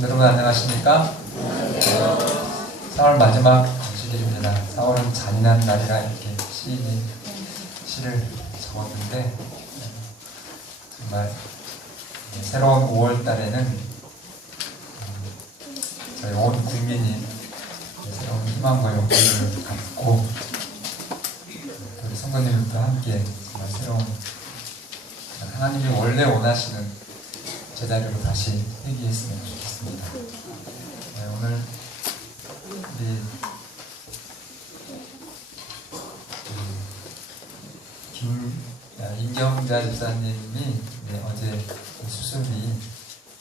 여러분 안녕하십니까? 4월 마지막 공식일입니다. 4월은 잔인한 날이라 이렇게 시인이 시를 적었는데 정말 새로운 5월 달에는 저희 온 국민이 새로운 희망과 용기를 갖고 우리 성도님들과 함께 정말 새로운 하나님이 원래 원하시는 제자리로 다시 회귀했으면 좋겠습니다. 네, 오늘 우리 임경자 집사님이 어제 수술이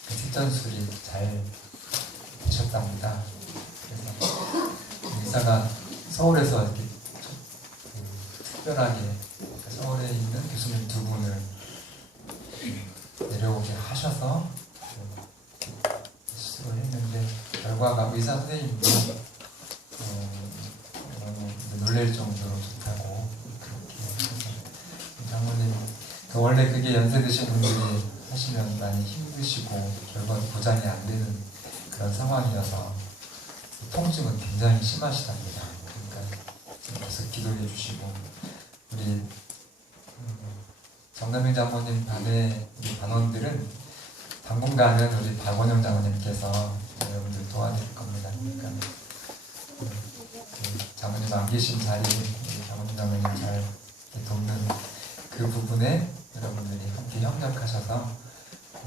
뒷전술이 잘 되셨답니다. 그래서 의사가 서울에서 이렇게 특별하게 서울에 있는 교수님 두 분을 내려오게 하셔서 수술을 했는데 결과가 의사 선생님도 너무 놀랄 정도로 좋다고 그렇게 장모님 원래 그게 연세 드신 분들이 하시면 많이 힘드시고 결과도 보장이 안 되는 그런 상황이어서 통증은 굉장히 심하시답니다. 그러니까 그래서 기도해 주시고 우리 정남영 장모님 반의 우리 반원들은 당분간은 우리 박원영 장모님께서 여러분들 도와드릴 겁니다. 그러니까 그 장모님 안 계신 자리 우리 박원영 장모님 잘 돕는 그 부분에 여러분들이 함께 협력하셔서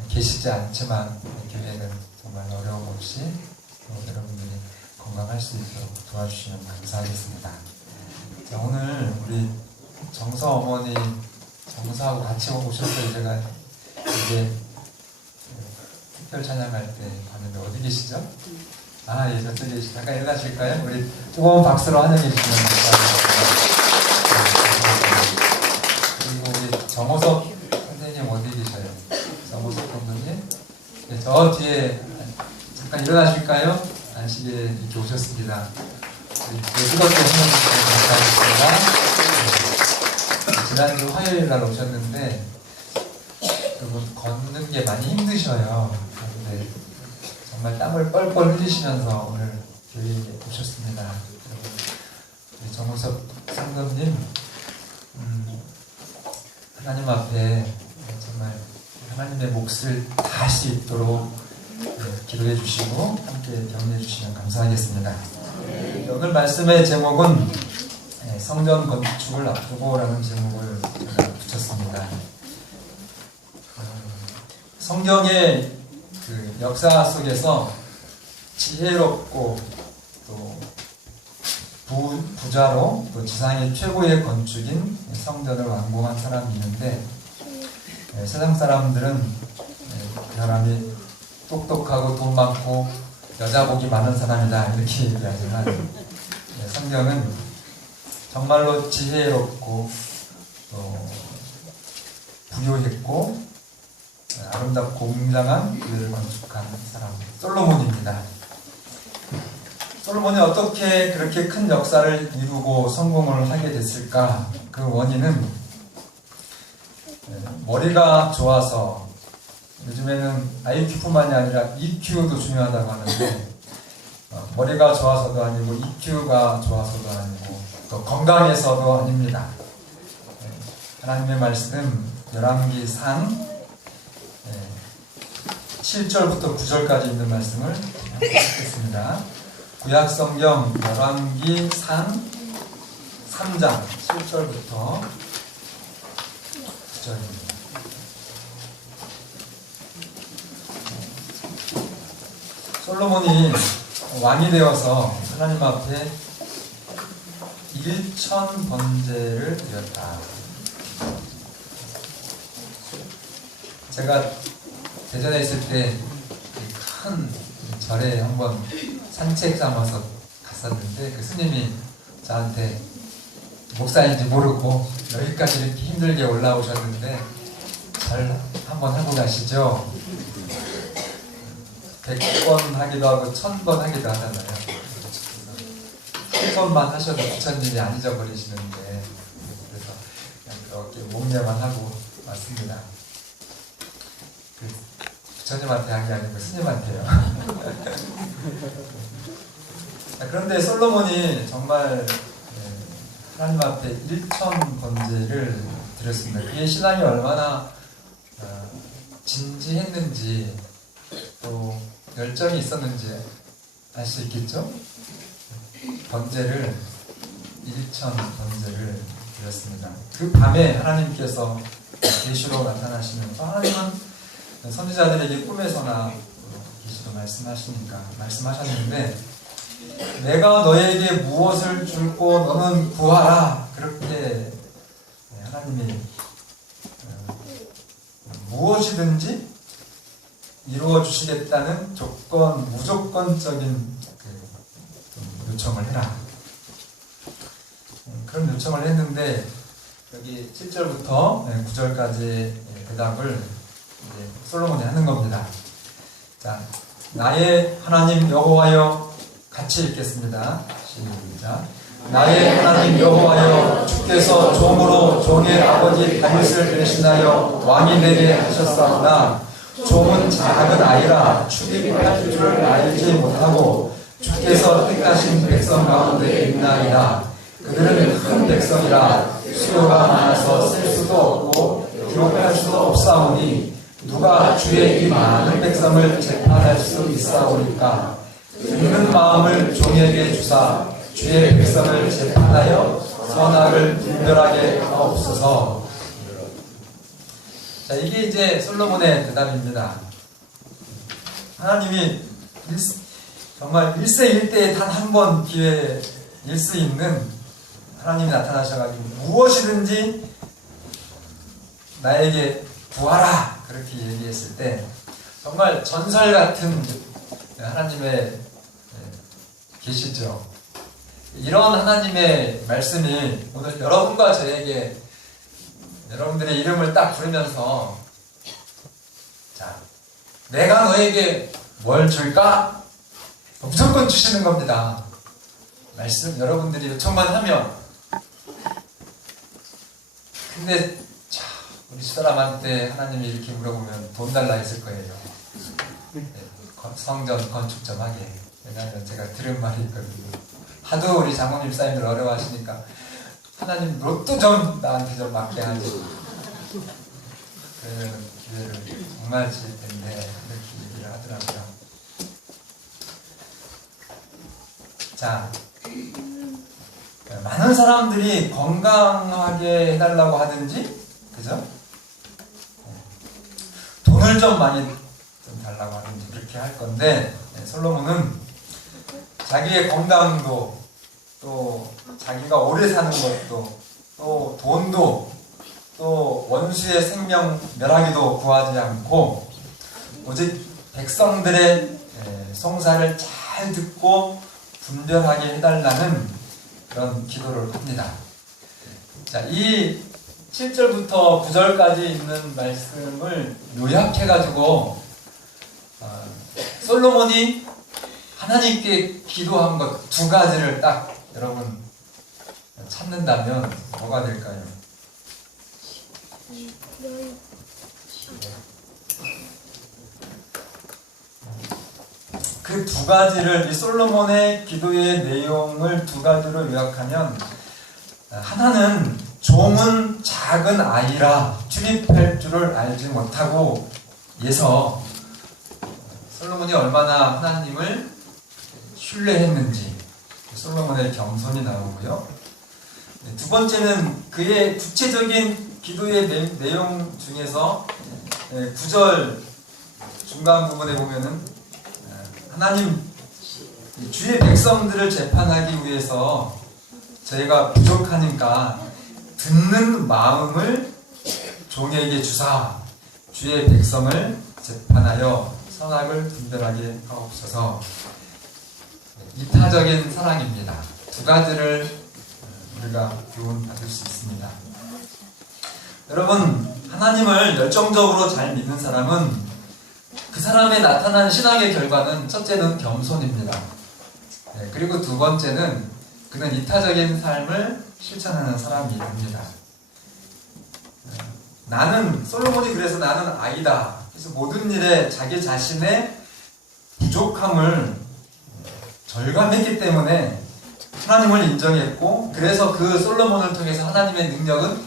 계시지 않지만 교회는 정말 어려움 없이 여러분들이 건강할 수 있도록 도와주시면 감사하겠습니다. 자, 오늘 우리 정서 어머니 정서하고 같이 오셨어요. 제가 이제 특별 찬양할 때 봤는데 어디 계시죠? 아, 예, 저쪽에 계시죠. 잠깐 일어나실까요? 우리 뜨거운 박수로 환영해 주시면 감사하겠습니다. 그리고 우리 정호섭 선생님 어디 계셔요? 정호섭 선생님? 네, 저 뒤에 잠깐 일어나실까요? 안식에 이렇게 오셨습니다. 뜨겁게 환영해 주시면 감사하겠습니다. 지난주 화요일 날 오셨는데 그분 걷는 게 많이 힘드셔요. 그런데 정말 땀을 뻘뻘 흘리시면서 오늘 교회에 오셨습니다. 우리 정우섭 상금님 하나님 앞에 정말 하나님의 몫을 다 할 수 있도록 기도해 주시고 함께 격려해 주시면 감사하겠습니다. 오늘 말씀의 제목은 성전 건축을 앞두고 라는 제목을 제가 붙였습니다. 성경의 그 역사 속에서 지혜롭고 또 부자로 또 지상의 최고의 건축인 성전을 완공한 사람이 있는데 세상 사람들은 그 사람이 똑똑하고 돈 많고 여자 복이 많은 사람이다 이렇게 얘기하지만 성경은 정말로 지혜롭고 부유했고 아름답고 웅장한 교회를 건축한 사람 솔로몬입니다. 솔로몬이 어떻게 그렇게 큰 역사를 이루고 성공을 하게 됐을까? 그 원인은 머리가 좋아서 요즘에는 IQ뿐만이 아니라 EQ도 중요하다고 하는데 머리가 좋아서도 아니고 EQ가 좋아서도 아니고 또 건강해서도 아닙니다. 하나님의 말씀 열왕기상 7절부터 9절까지 있는 말씀을 읽겠습니다. 구약성경 열왕기상 3장 7절부터 9절입니다. 솔로몬이 왕이 되어서 하나님 앞에 1,000 번제를 드렸다. 제가 대전에 있을 때 큰 절에 한번 산책 삼아서 갔었는데 그 스님이 저한테 목사인지 모르고 여기까지 이렇게 힘들게 올라오셨는데 절 한번 하고 가시죠. 100번 하기도 하고 1000번 하기도 하잖아요. 10번만 하셔도 부처님이 안 잊어버리시는데 그래서 그냥 그렇게 목례만 하고 왔습니다. 부처님한테 한 게 아니고 스님한테요. 그런데 솔로몬이 정말 하나님 앞에 일천 번제를 드렸습니다. 그의 신앙이 얼마나 진지했는지 또 열정이 있었는지 알 수 있겠죠? 번제를 일천 번제를 드렸습니다. 그 밤에 하나님께서 계시로 나타나시면서 하나님은 선지자들에게 꿈에서나 계시로 말씀하셨는데 내가 너에게 무엇을 줄고 너는 구하라 그렇게 하나님이 무엇이든지 이루어 주시겠다는 무조건적인 요청을 해라 그런 요청을 했는데 여기 7절부터 9절까지의 대답을 솔로몬이 하는 겁니다. 자, 나의 하나님 여호와여 같이 읽겠습니다. 시작. 나의 하나님 여호와여 주께서 종으로 종의 아버지 다윗을 대신하여 왕이 되게 하셨사오나 종은 작은 아이라 출입할 줄을 알지 못하고 주께서 택하신 백성 가운데 있나이다. 그들은 큰 백성이라 수요가 많아서 쓸 수도 없고 기록할 수도 없사오니 누가 주의 이 많은 백성을 재판할 수 있사오리까. 듣는 마음을 종에게 주사 주의 백성을 재판하여 선악을 분별하게 하옵소서. 자, 이게 이제 솔로몬의 대답입니다. 하나님이 정말 일생일대에 단 한 번 기회일 수 있는 하나님이 나타나셔가지고 무엇이든지 나에게 구하라 그렇게 얘기했을 때 정말 전설 같은 하나님의 계시죠. 이런 하나님의 말씀이 오늘 여러분과 저에게 여러분들의 이름을 딱 부르면서 자, 내가 너에게 뭘 줄까? 무조건 주시는 겁니다. 말씀 여러분들이 요청만 하면. 근데 자, 우리 집사람한테 하나님이 이렇게 물어보면 돈 달라 했을 거예요. 성전 건축 좀 하게. 왜냐하면 제가 들은 말이 있거든요. 하도 우리 장모님 사님들 어려워하시니까 하나님 로또 좀 나한테 좀 맡게 하지. 그러면 기회를 정말 질 텐데 이렇게 얘기를 하더라고요. 자, 많은 사람들이 건강하게 해달라고 하든지, 그죠? 돈을 좀 많이 좀 달라고 하든지 그렇게 할 건데 솔로몬은 자기의 건강도 또 자기가 오래 사는 것도 또 돈도 또 원수의 생명 멸하기도 구하지 않고 오직 백성들의 송사를 잘 듣고 분별하게 해달라는 그런 기도를 합니다. 자, 이 7절부터 9절까지 있는 말씀을 요약해가지고 솔로몬이 하나님께 기도한 것 두 가지를 딱 여러분 찾는다면 뭐가 될까요? 그 두 가지를 이 솔로몬의 기도의 내용을 두 가지로 요약하면 하나는 종은 작은 아이라 출입할 줄을 알지 못하고 예서 솔로몬이 얼마나 하나님을 신뢰했는지 솔로몬의 겸손이 나오고요. 두 번째는 그의 구체적인 기도의 내용 중에서 9절 중간 부분에 보면은 하나님 주의 백성들을 재판하기 위해서 저희가 부족하니까 듣는 마음을 종에게 주사 주의 백성을 재판하여 선악을 분별하게 하옵소서. 이타적인 사랑입니다. 두 가지를 우리가 교훈 받을 수 있습니다. 여러분, 하나님을 열정적으로 잘 믿는 사람은 그 사람의 나타난 신앙의 결과는 첫째는 겸손입니다. 그리고 두 번째는 그는 이타적인 삶을 실천하는 사람이 됩니다. 나는 솔로몬이 그래서 나는 아이다 그래서 모든 일에 자기 자신의 부족함을 절감했기 때문에 하나님을 인정했고, 그래서 그 솔로몬을 통해서 하나님의 능력은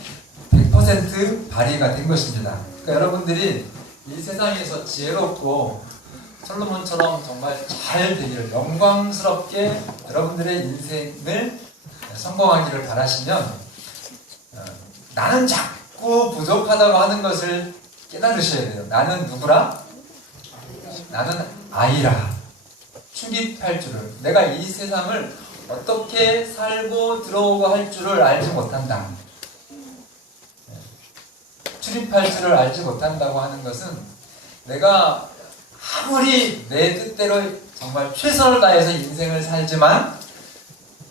100% 발휘가 된 것입니다. 그러니까 여러분들이 이 세상에서 지혜롭고 솔로몬처럼 정말 잘 되기를, 영광스럽게 여러분들의 인생을 성공하기를 바라시면 나는 자꾸 부족하다고 하는 것을 깨달으셔야 돼요. 나는 누구라? 나는 아이라. 출입할 줄을, 내가 이 세상을 어떻게 살고 들어오고 할 줄을 알지 못한다. 출입할 줄을 알지 못한다고 하는 것은 내가 아무리 내 뜻대로 정말 최선을 다해서 인생을 살지만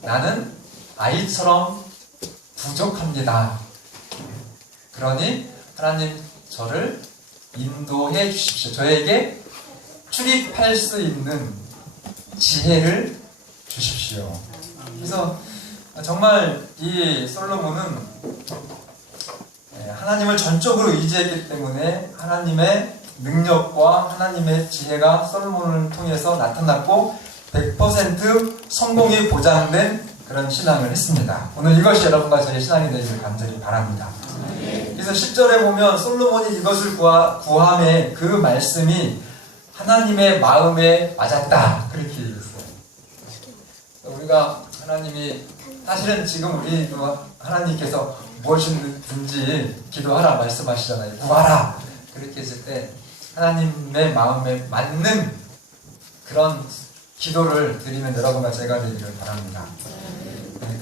나는 아이처럼 부족합니다. 그러니 하나님 저를 인도해 주십시오. 저에게 출입할 수 있는 지혜를 주십시오. 그래서 정말 이 솔로몬은 하나님을 전적으로 의지했기 때문에 하나님의 능력과 하나님의 지혜가 솔로몬을 통해서 나타났고 100% 성공이 보장된 그런 신앙을 했습니다. 오늘 이것이 여러분과 저의 신앙이 되기를 간절히 바랍니다. 그래서 10절에 보면 솔로몬이 이것을 구함에 그 말씀이 하나님의 마음에 맞았다, 그렇게 얘기했어요. 우리가 하나님이 사실은 지금 우리 하나님께서 무엇이든지 기도하라 말씀하시잖아요. 구하라, 그렇게 했을 때 하나님의 마음에 맞는 그런 기도를 드리는 여러분과 제가 되기를 바랍니다.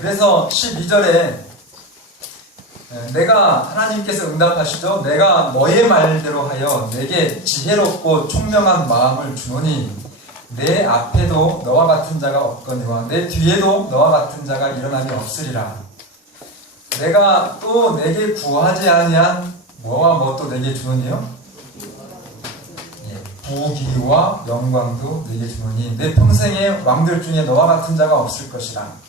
그래서 12절에 내가, 하나님께서 응답하시죠. 내가 너의 말대로 하여 내게 지혜롭고 총명한 마음을 주노니 내 앞에도 너와 같은 자가 없거니와 내 뒤에도 너와 같은 자가 일어남이 없으리라. 내가 또 내게 구하지 아니한 뭐와 뭐 또 내게 주노니요? 부귀와 영광도 내게 주노니 내 평생의 왕들 중에 너와 같은 자가 없을 것이라.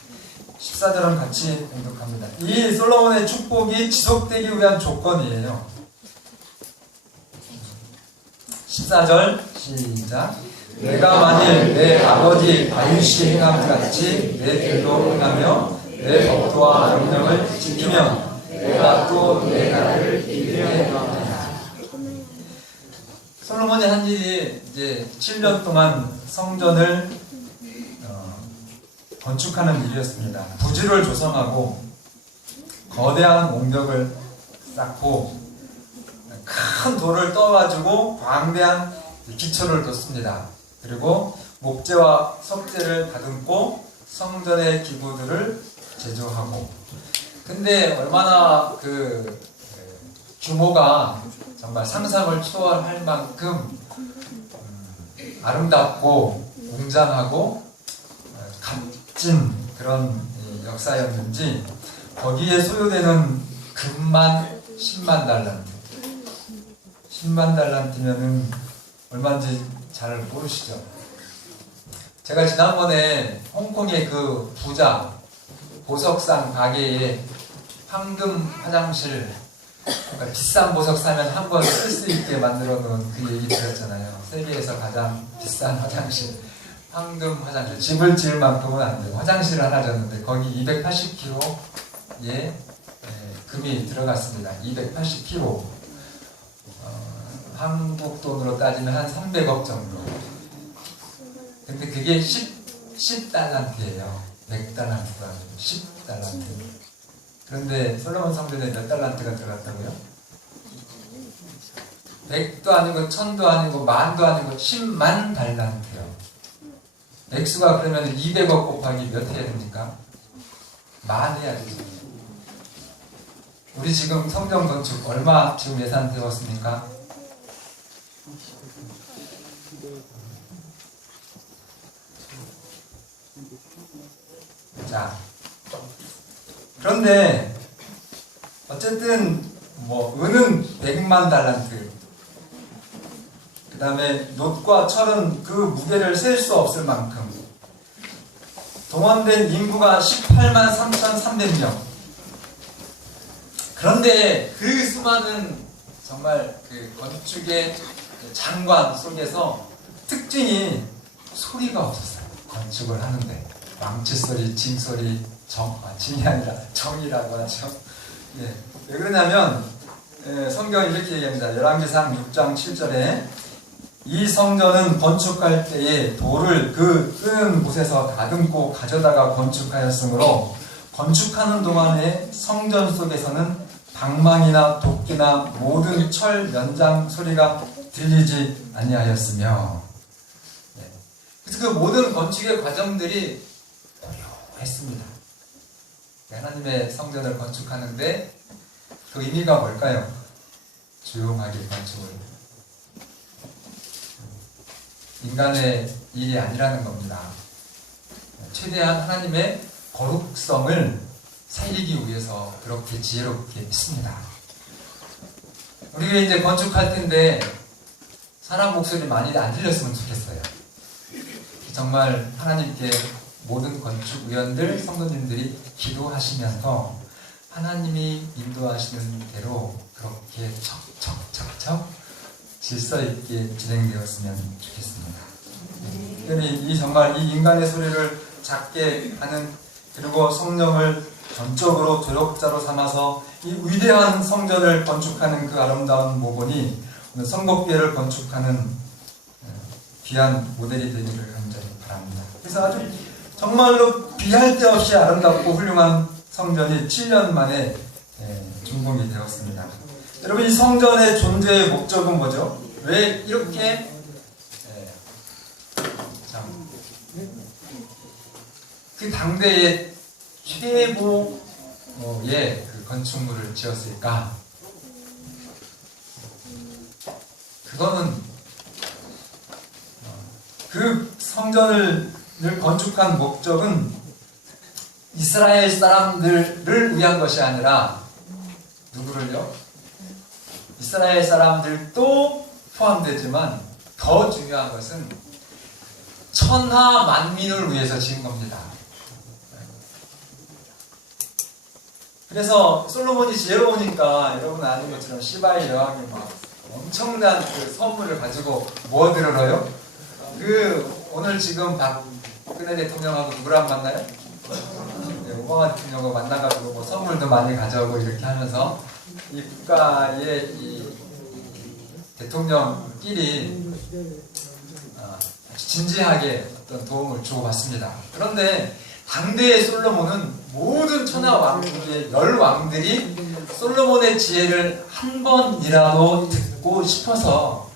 14절은 같이 공독합니다. 이 솔로몬의 축복이 지속되기 위한 조건이에요. 14절 시작. 내가 만일 내 아버지 다윗이 행함 같이 내 길도 행하며 내 법도와 명령을 지키면 내가 또 내 나라를 이루게 하리라. 솔로몬이 한 일이 이제 7년 동안 성전을 건축하는 일이었습니다. 부지를 조성하고 거대한 옹벽을 쌓고 큰 돌을 떠가지고 광대한 기초를 뒀습니다. 그리고 목재와 석재를 다듬고 성전의 기구들을 제조하고, 근데 얼마나 그 규모가 정말 상상을 초월할 만큼 아름답고 웅장하고 값진 그런 역사였는지 거기에 소요되는 금만 10만 달란트. 10만 달란트면은 얼마인지 잘 모르시죠? 제가 지난번에 홍콩의 그 부자 보석상 가게에 황금 화장실, 그러니까 비싼 보석 사면 한 번 쓸 수 있게 만들어 놓은 그 얘기 드렸잖아요. 세계에서 가장 비싼 화장실, 황금 화장실. 집을 지을 만큼은 안 되고 화장실을 하나 졌는데 거기 280kg의 금이 들어갔습니다. 280kg. 한국 돈으로 따지면 한 300억 정도. 근데 그게 10달란트예요. 100달란트가 아니고 10달란트. 그런데 솔로몬 성전에 몇 달란트가 들어갔다고요? 100도 아니고 1000도 아니고 만도 아니고 10만 달란트요. 액수가 그러면 200억 곱하기 몇 해야 됩니까? 만 해야 되죠. 우리 지금 성전 건축 얼마 지금 예산 되었습니까? 자, 그런데 어쨌든 뭐 은은 100만 달란트, 그 다음에 놋과 철은 그 무게를 셀 수 없을 만큼, 동원된 인구가 18만 3,300명. 그런데 그 수많은 정말 그 건축의 장관 속에서 특징이 소리가 없었어요. 건축을 하는데 망치소리, 징소리, 징이 아니라 정이라고 하죠. 예. 왜 그러냐면 성경이 이렇게 얘기합니다. 열왕기상 6장 7절에 이 성전은 건축할 때에 돌을 그 뜨는 곳에서 다듬고 가져다가 건축하였으므로 건축하는 동안에 성전 속에서는 방망이나 도끼나 모든 철 연장 소리가 들리지 아니하였으며, 그래서 그 모든 건축의 과정들이 고요했습니다. 하나님의 성전을 건축하는데 그 의미가 뭘까요? 조용하게 건축을, 인간의 일이 아니라는 겁니다. 최대한 하나님의 거룩성을 살리기 위해서 그렇게 지혜롭게 했습니다. 우리가 이제 건축할 텐데 사람 목소리 많이 안 들렸으면 좋겠어요. 정말 하나님께 모든 건축위원들, 성도님들이 기도하시면서 하나님이 인도하시는 대로 그렇게 척척척척 질서 있게 진행되었으면 좋겠습니다. 특별히 정말 이 인간의 소리를 작게 하는, 그리고 성령을 전적으로 조력자로 삼아서 이 위대한 성전을 건축하는 그 아름다운 모본이 오늘 성곡교회를 건축하는 귀한 모델이 되기를 간절히 바랍니다. 그래서 아주 정말로 비할 데 없이 아름답고 훌륭한 성전이 7년 만에 준공이 되었습니다. 여러분, 이 성전의 존재의 목적은 뭐죠? 왜 이렇게 그 당대의 최고의 그 건축물을 지었을까? 그거는 그 성전을 건축한 목적은 이스라엘 사람들을 위한 것이 아니라 누구를요? 이스라엘 사람들도 포함되지만 더 중요한 것은 천하 만민을 위해서 지은 겁니다. 그래서 솔로몬이 지혜로우니까 여러분 아는 것처럼 시바의 여왕이 막 엄청난 그 선물을 가지고 뭐 들어요? 오늘 지금 박근혜 대통령하고 누구랑 만나요? 오바마 대통령하고 만나가지고 뭐 선물도 많이 가져오고 이렇게 하면서 이 국가의 이 대통령끼리 진지하게 어떤 도움을 주고받습니다. 그런데 당대의 솔로몬은 모든 천하 왕국의 10왕들이 솔로몬의 지혜를 한 번이라도 듣고 싶어서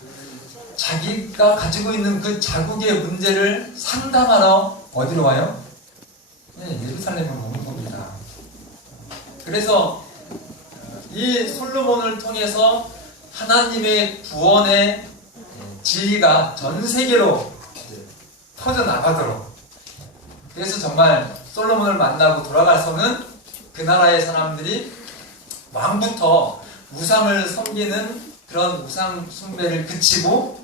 자기가 가지고 있는 그 자국의 문제를 상담하러 어디로 와요? 예루살렘으로 오는 겁니다. 그래서 이 솔로몬을 통해서 하나님의 구원의 진리가 전 세계로 퍼져나가도록, 그래서 정말 솔로몬을 만나고 돌아가서는 그 나라의 사람들이 왕부터 우상을 섬기는 그런 우상 숭배를 그치고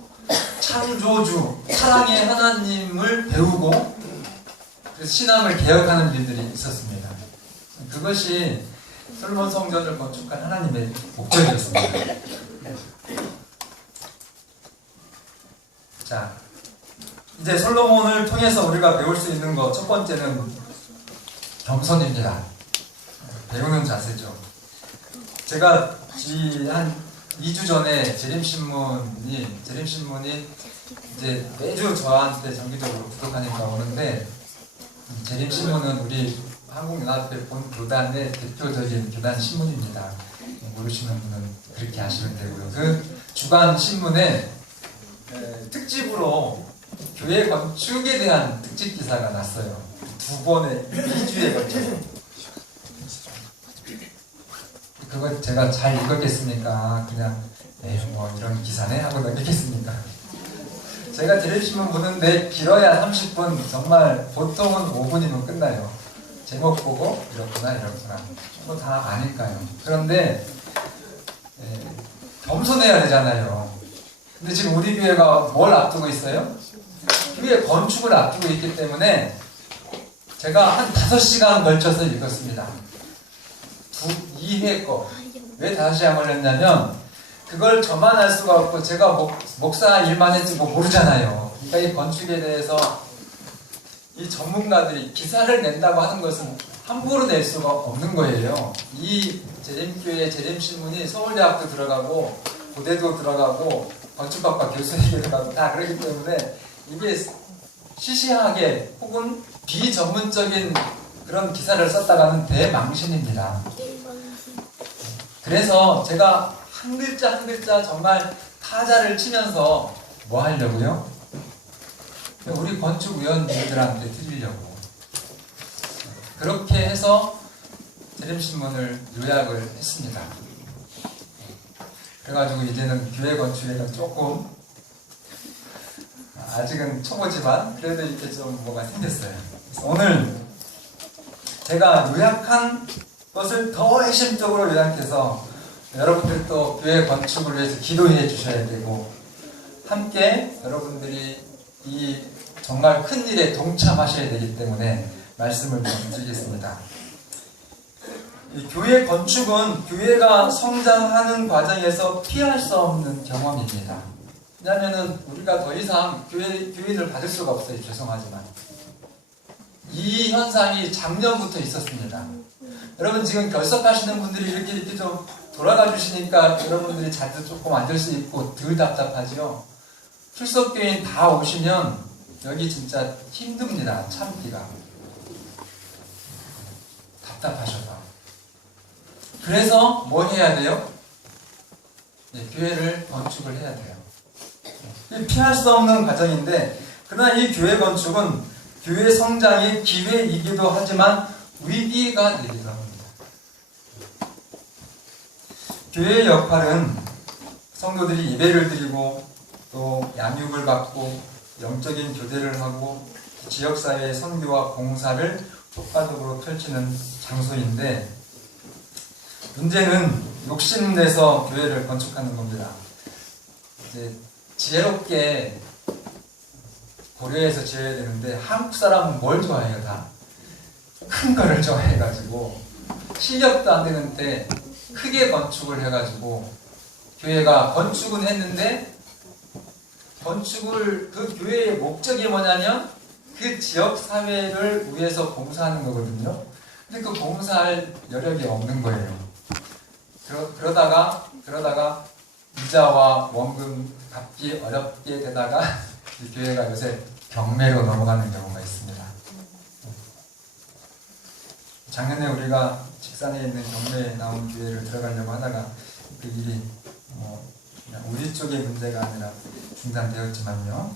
창조주, 사랑의 하나님을 배우고 그래서 신앙을 개혁하는 일들이 있었습니다. 그것이 솔로몬 성전을 건축한 하나님의 목적이었습니다. 자, 이제 솔로몬을 통해서 우리가 배울 수 있는 것, 첫 번째는 겸손입니다. 배우는 자세죠. 제가 한 2주 전에 재림신문이 이제 매주 저한테 정기적으로 구독하니까 오는데, 재림신문은 우리 한국연합회 본 교단의 대표적인 교단 신문입니다. 모르시는 분은 그렇게 아시면 되고요. 그 주간 신문에 특집으로 교회 건축에 대한 특집 기사가 났어요. 2번에 2주에 걸쳐서. 그거 제가 잘 읽었겠습니까? 그냥 뭐 이런 기사네 하고 넘기겠습니까? 제가 재림신문 보는데 길어야 30분, 정말 보통은 5분이면 끝나요. 제목 보고 이렇구나 뭐 다 아니까요. 그런데 겸손해야 되잖아요. 근데 지금 우리 교회가 뭘 앞두고 있어요? 교회 건축을 앞두고 있기 때문에 제가 한 5시간 걸쳐서 읽었습니다. 2회 거. 왜 5시간 걸렸냐면 그걸 저만 알 수가 없고 제가 목사 일만 했지 뭐 모르잖아요. 그러니까 이 건축에 대해서 이 전문가들이 기사를 낸다고 하는 것은 함부로 낼 수가 없는 거예요. 이 재림교회 재림신문이 서울대학도 들어가고 고대도 들어가고 건축학과 교수에게 들어가고 다 그러기 때문에 이게 시시하게 혹은 비전문적인 그런 기사를 썼다가는 대망신입니다. 그래서 제가 한 글자 한 글자 정말 타자를 치면서 뭐 하려고요? 우리 건축위원들한테 드리려고 그렇게 해서 재림신문을 요약을 했습니다. 그래가지고 이제는 교회 건축에는 조금 아직은 초보지만 그래도 이렇게 좀 뭐가 생겼어요. 오늘 제가 요약한 것을 더 핵심적으로 요약해서 여러분들도 교회 건축을 위해서 기도해 주셔야 되고 함께 여러분들이 이 정말 큰 일에 동참하셔야 되기 때문에 말씀을 좀 드리겠습니다. 이 교회 건축은 교회가 성장하는 과정에서 피할 수 없는 경험입니다. 왜냐하면 우리가 더 이상 교인을 받을 수가 없어요. 죄송하지만 이 현상이 작년부터 있었습니다. 여러분 지금 결석하시는 분들이 이렇게 좀 돌아가 주시니까 여러분들이 자주 조금 앉을 수 있고 덜 답답하지요. 출석교인 다 오시면 여기 진짜 힘듭니다. 참기가 답답하셔서. 그래서 뭐 해야 돼요? 네, 교회를 건축을 해야 돼요. 피할 수 없는 과정인데 그러나 이 교회 건축은 교회 성장의 기회이기도 하지만 위기가 되기도 합니다. 교회의 역할은 성도들이 예배를 드리고 또 양육을 받고 영적인 교제를 하고 지역사회의 선교와 공사를 효과적으로 펼치는 장소인데 문제는 욕심내서 교회를 건축하는 겁니다. 이제 지혜롭게 고려해서 지어야 되는데 한국 사람은 뭘 좋아해요? 다 큰 거를 좋아해가지고 실력도 안 되는데 크게 건축을 해가지고 교회가 건축은 했는데 건축을 그 교회의 목적이 뭐냐면 그 지역 사회를 위해서 봉사하는 거거든요. 근데 그 봉사할 여력이 없는 거예요. 그러다가 이자와 원금 갚기 어렵게 되다가 이 교회가 요새 경매로 넘어가는 경우가 있습니다. 작년에 우리가 직산에 있는 경매에 나온 교회를 들어가려고 하다가 그 일이 그냥 우리 쪽의 문제가 아니라 중단되었지만요.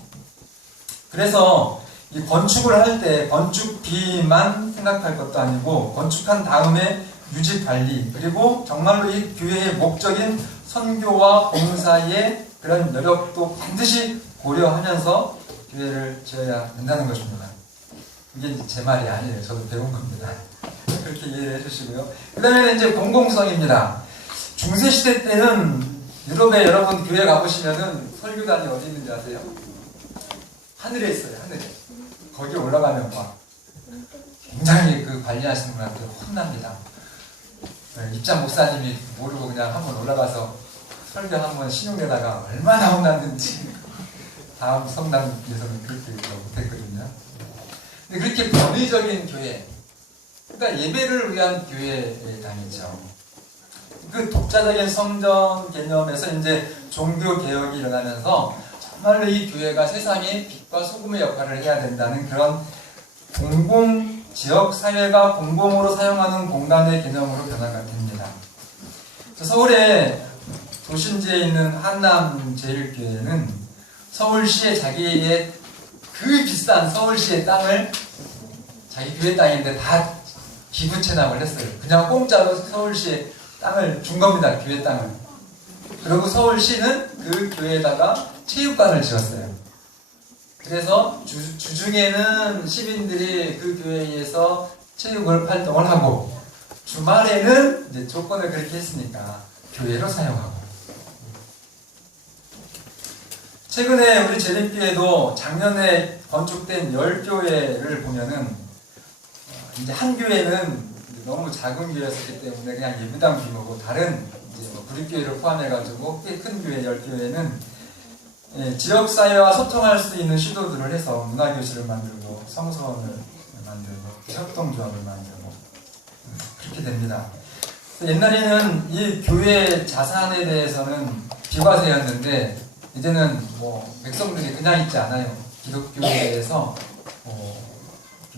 그래서 이 건축을 할 때 건축비만 생각할 것도 아니고 건축한 다음에 유지 관리 그리고 정말로 이 교회의 목적인 선교와 봉사의 그런 여력도 반드시 고려하면서 교회를 지어야 된다는 것입니다. 이게 이제 제 말이 아니에요. 저도 배운 겁니다. 그렇게 이해를 해주시고요. 그 다음에 이제 공공성입니다. 중세시대 때는 유럽에 여러분 교회 가보시면은 설교단이 어디 있는지 아세요? 하늘에 있어요. 하늘에. 거기 올라가면 막 굉장히 그 관리하시는 분한테 혼납니다. 입장 목사님이 모르고 그냥 한번 올라가서 설교 한번 신용내다가 얼마나 혼났는지 다음 성당에서는 그렇게 못했거든요. 근데 그렇게 권위적인 교회, 그러니까 예배를 위한 교회에 다니죠. 그 독자적인 성전 개념에서 이제 종교 개혁이 일어나면서 정말로 이 교회가 세상의 빛과 소금의 역할을 해야 된다는 그런 공공 지역 사회가 공공으로 사용하는 공간의 개념으로 변화가 됩니다. 서울의 도심지에 있는 한남제일교회는 서울시에 자기의 그 비싼 서울시의 땅을 자기 교회 땅인데 다 기부 체납을 했어요. 그냥 공짜로 서울시에 땅을 준 겁니다. 교회 땅을. 그리고 서울시는 그 교회에다가 체육관을 지었어요. 그래서 주중에는 시민들이 그 교회에서 체육을 활동을 하고 주말에는 이제 조건을 그렇게 했으니까 교회로 사용하고. 최근에 우리 재림교회도 작년에 건축된 10교회를 보면은 이제 한 교회는 너무 작은 교회였기 때문에 그냥 예배당 규모고 다른 이제 뭐 구립교회를 포함해가지고 꽤 큰 교회 10교회는 지역사회와 소통할 수 있는 시도들을 해서 문화교실을 만들고 성서원을 만들고 협동조합을 만들고 그렇게 됩니다. 옛날에는 이 교회 자산에 대해서는 비과세였는데 이제는 뭐 백성들이 그냥 있지 않아요. 기독교회에서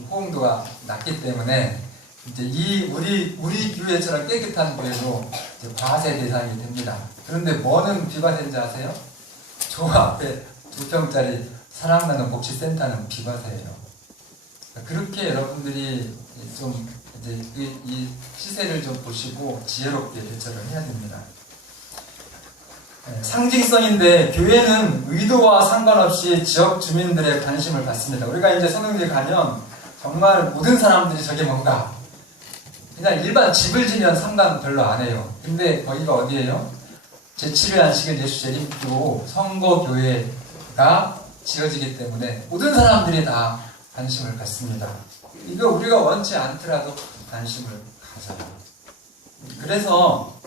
호응도가 낮기 때문에 이제 우리 교회처럼 깨끗한 교회도 이제 과세 대상이 됩니다. 그런데 뭐는 비과세인지 아세요? 저 앞에 2평짜리 사랑나는 복지센터는 비과세예요. 그렇게 여러분들이 좀 이제 이 시세를 좀 보시고 지혜롭게 대처를 해야 됩니다. 상징성인데 교회는 의도와 상관없이 지역 주민들의 관심을 받습니다. 우리가 이제 선흥제 가면 정말 모든 사람들이 저게 뭔가 그냥 일반 집을 지면 상관 별로 안 해요. 근데 거기가 어디예요? 제7회 안식일 예수 재림교 선거교회가 지어지기 때문에 모든 사람들이 다 관심을 갖습니다. 이거 우리가 원치 않더라도 관심을 가져요. 그래서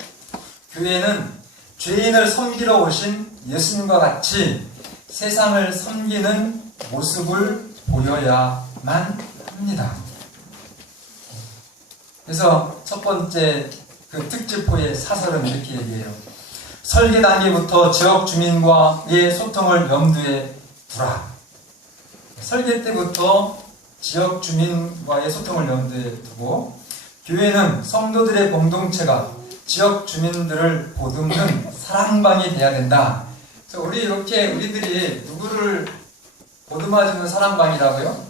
교회는 죄인을 섬기러 오신 예수님과 같이 세상을 섬기는 모습을 보여야만 합니다. 그래서 첫 번째 그 특집호의 사설은 이렇게 얘기해요. 설계 단계부터 지역 주민과의 소통을 염두에 두라. 설계 때부터 지역 주민과의 소통을 염두에 두고 교회는 성도들의 공동체가 지역 주민들을 보듬는 사랑방이 돼야 된다. 그래서 우리들이 누구를 보듬어주는 사랑방이라고요?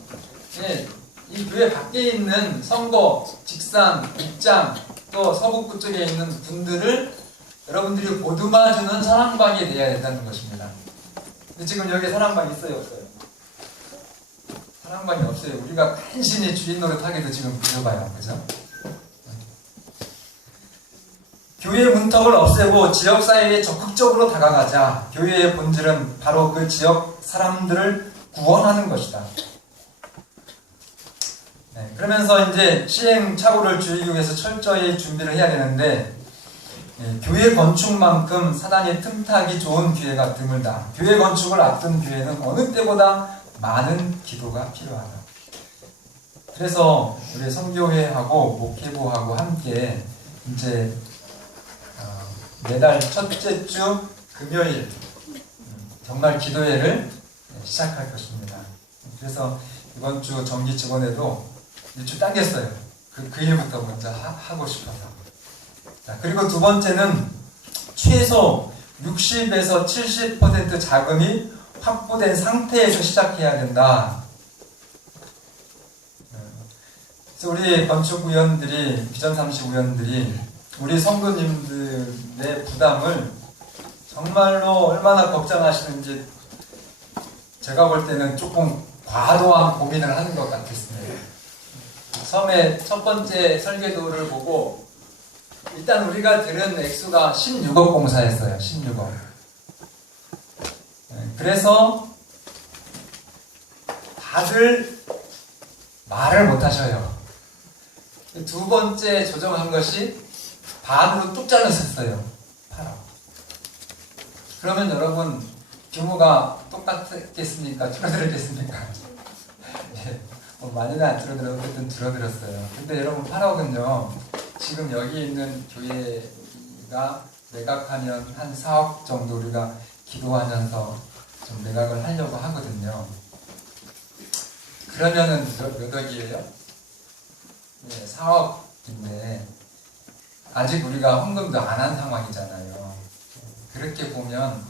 예, 이 교회 밖에 있는 선거, 직산, 입장, 또 서북부 쪽에 있는 분들을 여러분들이 보듬어주는 사랑방이 되어야 된다는 것입니다. 근데 지금 여기 사랑방 있어요, 없어요? 사랑방이 없어요. 우리가 간신히 주인 노릇하기도 지금 부족해요. 그죠? 교회의 문턱을 없애고 지역사회에 적극적으로 다가가자. 교회의 본질은 바로 그 지역 사람들을 구원하는 것이다. 네, 그러면서 이제 시행착오를 줄이기 위해서 철저히 준비를 해야 되는데 교회 건축만큼 사단이 틈타기 좋은 기회가 드물다. 교회 건축을 앞둔 교회는 어느 때보다 많은 기도가 필요하다. 그래서 우리 선교회하고 목회부하고 함께 이제 매달 첫째 주 금요일 정말 기도회를 시작할 것입니다. 그래서 이번 주 정기 직원회도 일주 당겼어요. 그 일부터 먼저 하고 싶어서. 자, 그리고 두 번째는 최소 60에서 70% 자금이 확보된 상태에서 시작해야 된다. 그래서 우리 건축위원들이, 비전삼식위원들이 우리 성도님들의 부담을 정말로 얼마나 걱정하시는지 제가 볼 때는 조금 과도한 고민을 하는 것 같았습니다. 처음에 첫 번째 설계도를 보고 일단 우리가 들은 액수가 16억 공사였어요. 16억. 그래서 다들 말을 못 하셔요. 두 번째 조정한 것이 반으로 뚝 잘랐었어요. 8억. 그러면 여러분 규모가 똑같겠습니까? 줄어들었겠습니까? 예, 뭐 많이는 안 줄어들어도 어쨌든 줄어들었어요. 근데 여러분 8억은요 지금 여기 있는 교회가 매각하면 한 4억 정도 우리가 기도하면서 좀 매각을 하려고 하거든요. 그러면은 몇 억이에요? 네, 4억인데 아직 우리가 헌금도 안 한 상황이잖아요. 그렇게 보면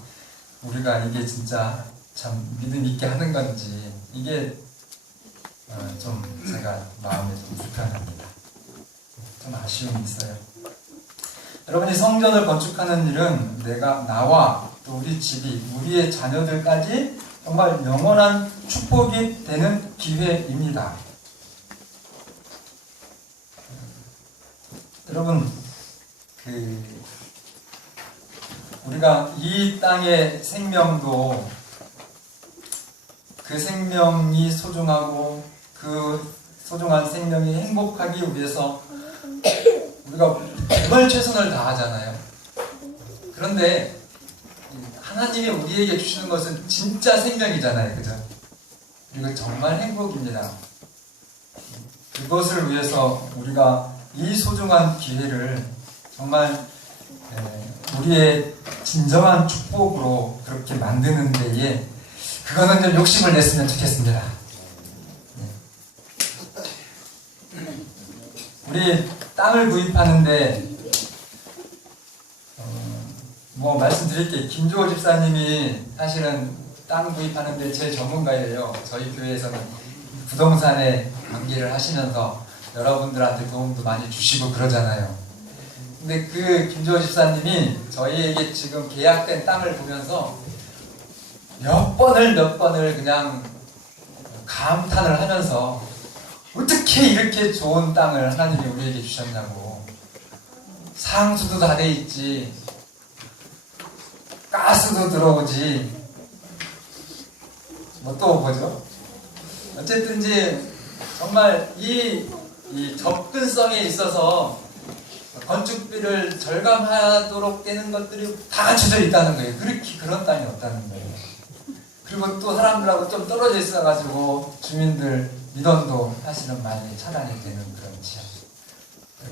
우리가 이게 진짜 참 믿음 있게 하는 건지 이게 좀 제가 마음에 좀 불편합니다. 좀 아쉬움이 있어요. 여러분이 성전을 건축하는 일은 나와 또 우리 집이 우리의 자녀들까지 정말 영원한 축복이 되는 기회입니다. 여러분 우리가 이 땅의 생명도 그 생명이 소중하고 그 소중한 생명이 행복하기 위해서 우리가 정말 최선을 다하잖아요. 그런데 하나님이 우리에게 주시는 것은 진짜 생명이잖아요. 그죠? 그리고 정말 행복입니다. 그것을 위해서 우리가 이 소중한 기회를 정말 우리의 진정한 축복으로 그렇게 만드는 데에 그거는 좀 욕심을 냈으면 좋겠습니다. 우리 땅을 구입하는데 뭐 말씀드릴게요. 김주호 집사님이 사실은 땅 구입하는데 제일 전문가예요. 저희 교회에서는 부동산에 관계를 하시면서 여러분들한테 도움도 많이 주시고 그러잖아요. 근데 그 김주호 집사님이 저희에게 지금 계약된 땅을 보면서 몇 번을 그냥 감탄을 하면서 어떻게 이렇게 좋은 땅을 하나님이 우리에게 주셨냐고. 상수도 다 돼 있지, 가스도 들어오지, 뭐 또 뭐죠? 어쨌든지 정말 이 접근성에 있어서 건축비를 절감하도록 되는 것들이 다 갖춰져 있다는 거예요. 그렇게 그런 땅이 없다는 거예요. 그리고 또 사람들하고 좀 떨어져 있어가지고 주민들 민원도 사실은 많이 차단이 되는 그런 지역.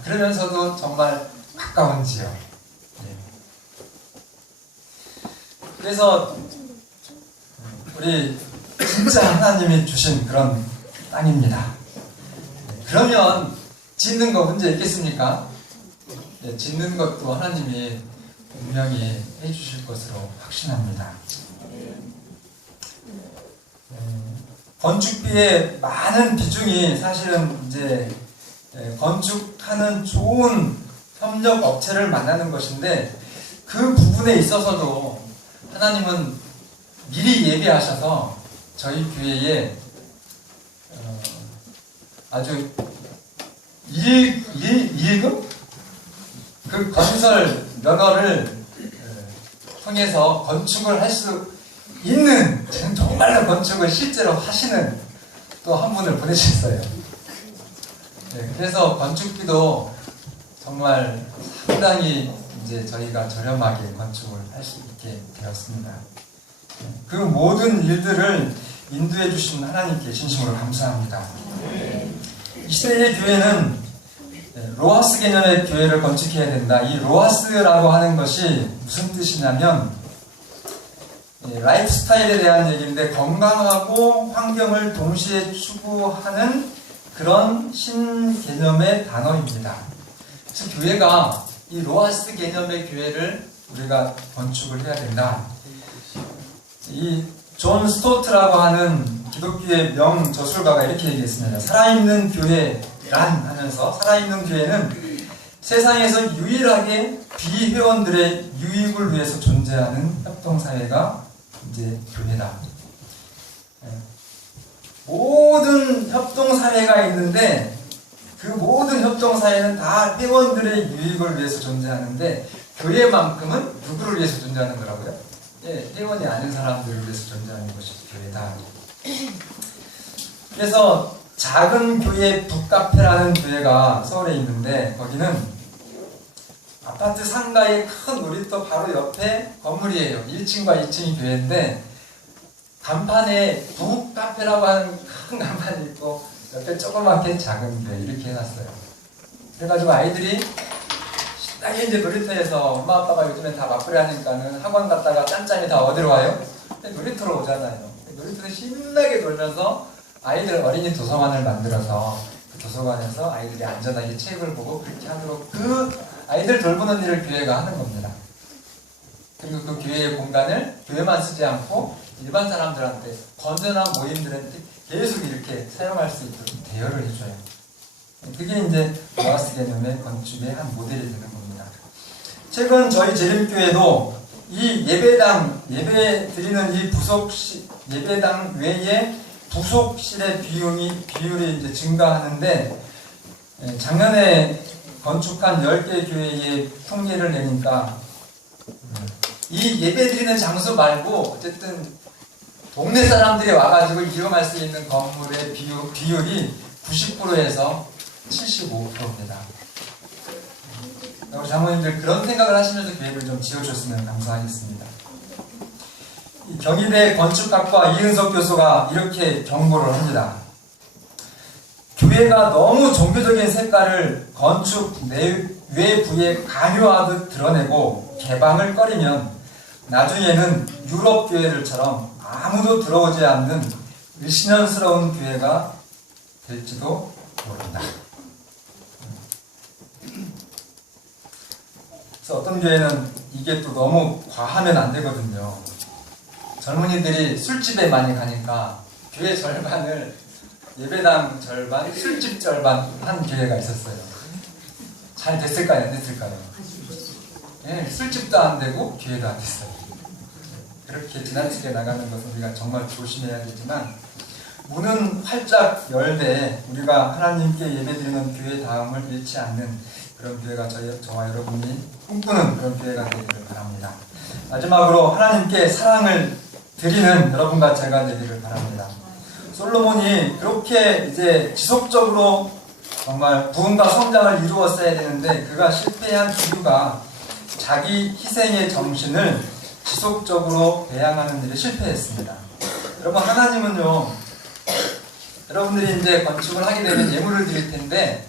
그러면서도 정말 가까운 지역. 그래서 우리 진짜 하나님이 주신 그런 땅입니다. 그러면 짓는 거 문제 있겠습니까? 짓는 것도 하나님이 분명히 해주실 것으로 확신합니다. 건축비의 많은 비중이 사실은 이제 건축하는 좋은 협력 업체를 만나는 것인데, 그 부분에 있어서도 하나님은 미리 예비하셔서 저희 교회에 아주 1급 그 건설 면허를 통해서 건축을 할 수 있는, 정말로 건축을 실제로 하시는 또 한 분을 보내셨어요. 그래서 건축비도 정말 상당히 이제 저희가 저렴하게 건축을 할 수 있게 되었습니다. 그 모든 일들을 인도해 주신 하나님께 진심으로 감사합니다. 이 시대의 교회는 로하스 개념의 교회를 건축해야 된다. 이 로하스라고 하는 것이 무슨 뜻이냐면 라이프 스타일에 대한 얘기인데, 건강하고 환경을 동시에 추구하는 그런 신개념의 단어입니다. 그래서 교회가 이 로하스 개념의 교회를 우리가 건축을 해야 된다. 이 존 스토트라고 하는 기독교의 명저술가가 이렇게 얘기했습니다. 살아있는 교회란 하면서, 살아있는 교회는 세상에서 유일하게 비회원들의 유익을 위해서 존재하는 협동사회가 이제 교회다. 모든 협동사회가 있는데 그 모든 협동사회는 다 회원들의 유익을 위해서 존재하는데, 교회만큼은 누구를 위해서 존재하는 거라고요? 회원이 아닌 사람들을 위해서 존재하는 것이 교회다. 그래서 작은 교회 북카페라는 교회가 서울에 있는데, 거기는 아파트 상가의 큰 놀이터 바로 옆에 건물이에요. 1층과 2층이 교회인데, 간판에 북카페라고 하는 큰 간판이 있고 옆에 조그맣게 작은 교회 이렇게 해놨어요. 그래가지고 아이들이 신나게 이제 놀이터에서, 엄마 아빠가 요즘엔 다 맞벌이 하니까는 학원 갔다가 짬짬이 다 어디로 와요? 놀이터로 오잖아요. 놀이터에서 신나게 놀면서 아이들 어린이 도서관을 만들어서 그 도서관에서 아이들이 안전하게 책을 보고 그렇게 하도록 그 아이들 돌보는 일을 교회가 하는 겁니다. 그리고 그 교회의 공간을 교회만 쓰지 않고 일반 사람들한테, 건전한 모임들한테 계속 이렇게 사용할 수 있도록 대여를 해줘요. 그게 이제 로하스 개념의 건축의 한 모델이 되는 겁니다. 최근 저희 재림교회도 이 예배 드리는 이 예배당 외에 부속실의 비율이 이제 증가하는데, 작년에 건축한 10개 교회의 통계를 내니까 이 예배 드리는 장소 말고 어쨌든 동네 사람들이 와가지고 이용할 수 있는 건물의 비율이 90%에서 75%입니다. 우리 장모님들 그런 생각을 하시면서 계획을 좀 지어줬으면 감사하겠습니다. 이 경희대 건축학과 이은석 교수가 이렇게 경고를 합니다. 교회가 너무 종교적인 색깔을 건축 외부에 강요하듯 드러내고 개방을 꺼리면 나중에는 유럽 교회들처럼 아무도 들어오지 않는 을씨년스러운 교회가 될지도 모른다. 그래서 어떤 교회는 이게 또 너무 과하면 안 되거든요. 젊은이들이 술집에 많이 가니까 교회 절반을 예배당 절반, 술집 절반 한 교회가 있었어요. 잘 됐을까요? 안 됐을까요? 예, 술집도 안 되고 교회도 안 됐어요. 그렇게 지나치게 나가는 것은 우리가 정말 조심해야겠지만 문은 활짝 열되 우리가 하나님께 예배드리는 교회다움을 잃지 않는 그런 교회가 저와 여러분이 꿈꾸는 그런 교회가 되기를 바랍니다. 마지막으로 하나님께 사랑을 드리는 여러분과 제가 되기를 바랍니다. 솔로몬이 그렇게 이제 지속적으로 정말 부흥과 성장을 이루었어야 되는데 그가 실패한 이유가 자기 희생의 정신을 지속적으로 배양하는 일에 실패했습니다. 여러분, 하나님은요, 여러분들이 이제 건축을 하게 되면 예물을 드릴 텐데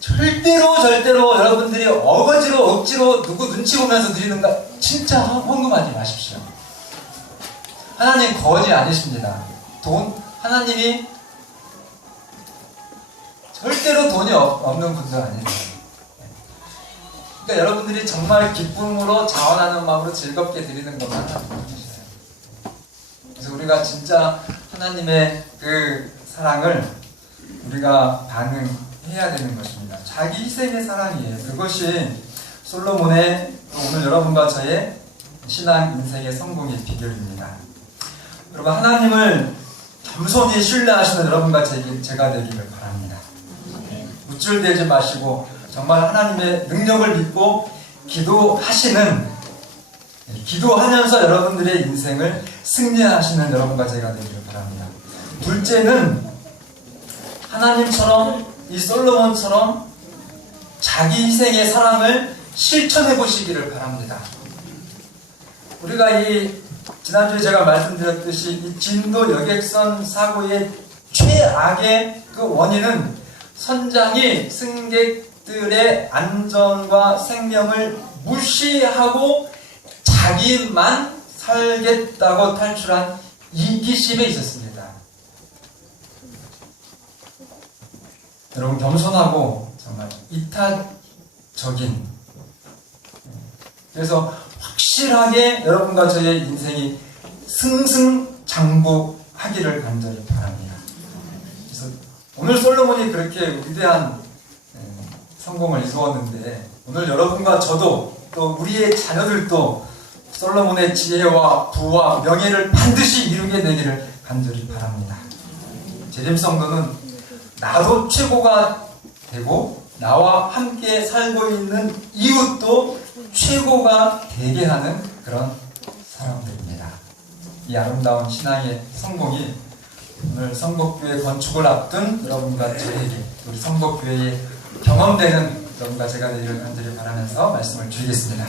절대로 여러분들이 어거지로 억지로 누구 눈치 보면서 드리는가 진짜 헌금하지 마십시오. 하나님 거지 아니십니다. 하나님이 절대로 돈이 없는 분들 아니에요. 그러니까 여러분들이 정말 기쁨으로 자원하는 마음으로 즐겁게 드리는 것만 하나님 주세요. 그래서 우리가 진짜 하나님의 그 사랑을 우리가 반응해야 되는 것입니다. 자기 희생의 사랑이에요. 그것이 솔로몬의 오늘 여러분과 저의 신앙 인생의 성공의 비결입니다. 여러분, 하나님을 겸손히 신뢰하시는 여러분과 제가 되기를 바랍니다. 우쭐대지 마시고 정말 하나님의 능력을 믿고 기도하면서 여러분들의 인생을 승리하시는 여러분과 제가 되기를 바랍니다. 둘째는 하나님처럼 이 솔로몬처럼 자기 희생의 사랑을 실천해 보시기를 바랍니다. 우리가 지난주에 제가 말씀드렸듯이 이 진도 여객선 사고의 최악의 그 원인은 선장이 승객들의 안전과 생명을 무시하고 자기만 살겠다고 탈출한 이기심에 있었습니다. 여러분, 겸손하고 정말 이타적인, 그래서 확실하게 여러분과 저의 인생이 승승장구하기를 간절히 바랍니다. 그래서 오늘 솔로몬이 그렇게 위대한 성공을 이루었는데 오늘 여러분과 저도 또 우리의 자녀들도 솔로몬의 지혜와 부와 명예를 반드시 이루게 되기를 간절히 바랍니다. 재림성도는 나도 최고가 되고 나와 함께 살고 있는 이웃도 최고가 되게 하는 그런 사람들입니다. 이 아름다운 신앙의 성공이 오늘 성복교회 건축을 앞둔 여러분과 저에게, 우리 성복교회에 경험되는 여러분과 제가 되기를 간절히 바라면서 말씀을 드리겠습니다.